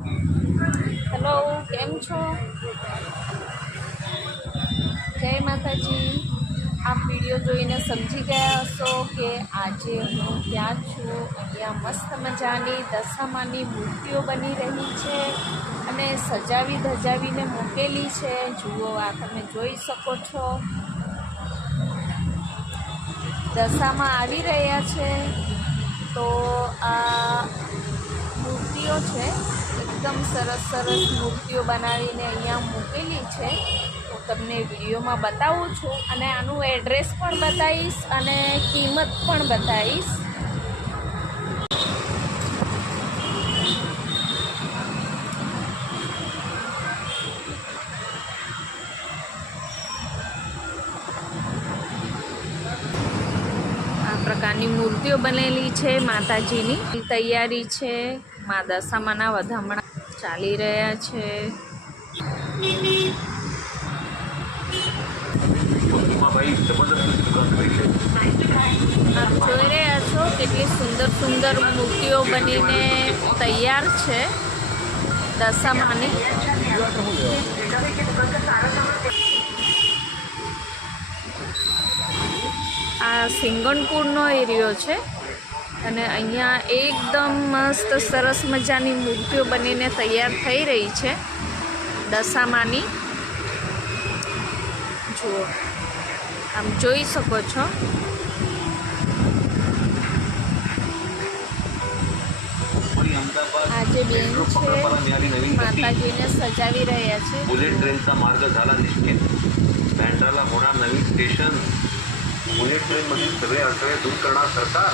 Hello કેમ છો? જય માતાજી. આ વીડિયો જોઈને સમજી ગયા હશો કે આજે હું ક્યાં છું. અહીંયા મસ્ત મજાની દશામાની મૂર્તિઓ બની રહી છે અને સજાવી ધજાવીને મૂકેલી છે. જુઓ, આ તમે જોઈ શકો છો. દશામાં આવી રહ્યા છે. તો આ એકદમ સરસ સરસ મૂર્તિઓ બનાવીને અહીંયા મૂકેલી છે. હું તમને વિડીયોમાં બતાવું છું અને આનું એડ્રેસ પણ બતાવીશ અને કિંમત પણ બતાવીશ. પ્રકારની મૂર્તિઓ બનેલી છે માતાજીની. તૈયારી છે. મા દશામાના વધામણા ચાલી રહ્યા છે. જોઈ રહ્યા છો કેટલી સુંદર સુંદર મૂર્તિઓ બનીને તૈયાર છે દશામાની. આ સિંગણપુરનો એરિયો છે. અને અહીંયા એકદમ મસ્ત સરસ મજાની મૂર્તિઓ બનીને તૈયાર થઈ રહી છે દશામાની જુઓ આમ જોઈ શકો છો वही अहमदाबाद આ જે બેન मेट्रो पकड़पाला न्यारी છે नवीन गती માતાજીને सजावी રહ્યા છે बुलेट ट्रेनचा मार्ग झाला निश्चित बँड्राला होणार नवीन स्टेशन बुलेट ट्रेनमधील सगळे अडथळे दूर करणार सरकार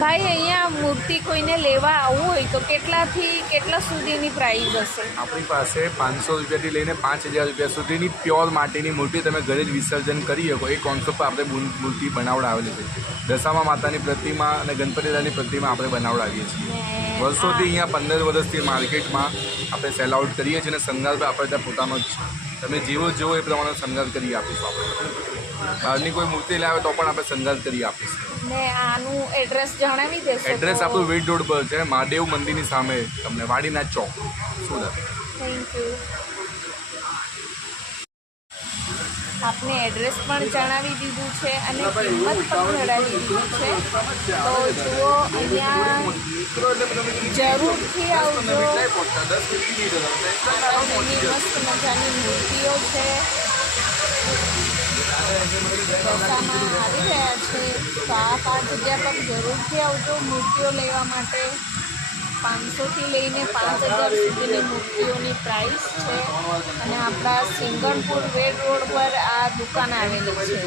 ભાઈ અહીંયા મૂર્તિ કોઈને લેવા આવવું હોય તો કેટલાથી કેટલા સુધીની પ્રાઇસ હશે? આપણી પાસે પાંચસો રૂપિયાથી લઈને પાંચ હજાર રૂપિયા સુધીની પ્યોર માટીની મૂર્તિ તમે ઘરે જ વિસર્જન કરી શકો. એ કોન્સેપ્ટ આપણે મૂર્તિ બનાવડાવેલી છે. દશામા માતાની પ્રતિમા અને ગણપતિ દાદાની પ્રતિમા આપણે બનાવડાવીએ છીએ. વર્ષોથી અહીંયા પંદર વર્ષથી માર્કેટમાં આપણે સેલ આઉટ કરીએ છીએ અને સંઘાર બી આપણે ત્યાં પોતાનો જ છે. તમે જેવો જેવો એ પ્રમાણે સંઘાર કરી આપીશું આપણે. બહારની કોઈ મૂર્તિ લાવે તો પણ આપણે સંઘાર કરી આપીશું ને આનું એડ્રેસ જણાવી દેશો એડ્રેસ આપણું વીટ રોડ પર છે મહાદેવ મંદિરની સામે તમને વાડીના ચોક. સુરત થેન્ક યુ આપને એડ્રેસ પણ જણાવી દીધું છે અને કિંમત પણ જણાવી દીધું છે. તો જુઓ અહીંયા જરૂરથી આવજો. મસ્ત મજાની મૂર્તિઓ છે. દશામાં આવી રહ્યા છે. તો આ જગ્યા પર જરૂરથી આવજો. મૂર્તિઓ લેવા માટે પાંચસોથી લઈને પાંચ હજાર સુધીની મૂર્તિઓની પ્રાઇસ છે. અને આપણા સિંગણપુર વેડ રોડ પર આ દુકાન આવેલી છે.